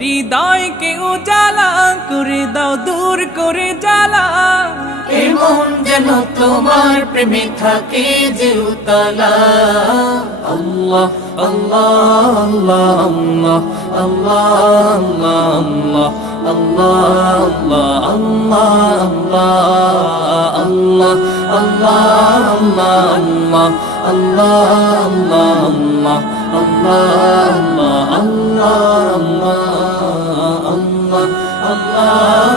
হৃদয়কে উজালা করে দাও, দূর করে জ্বালা। এমন যেন তোমার প্রেমে থাকে যে উতলা। আল্লাহ আল্লাহ আল্লাহ আল্লাহ আল্লাহ আল্লাহ আল্লাহ আল্লাহ আল্লাহ আল্লাহ আল্লাহ আল্লাহ আল্লাহ আল্লাহ আল্লাহ আল্লাহ আল্লাহ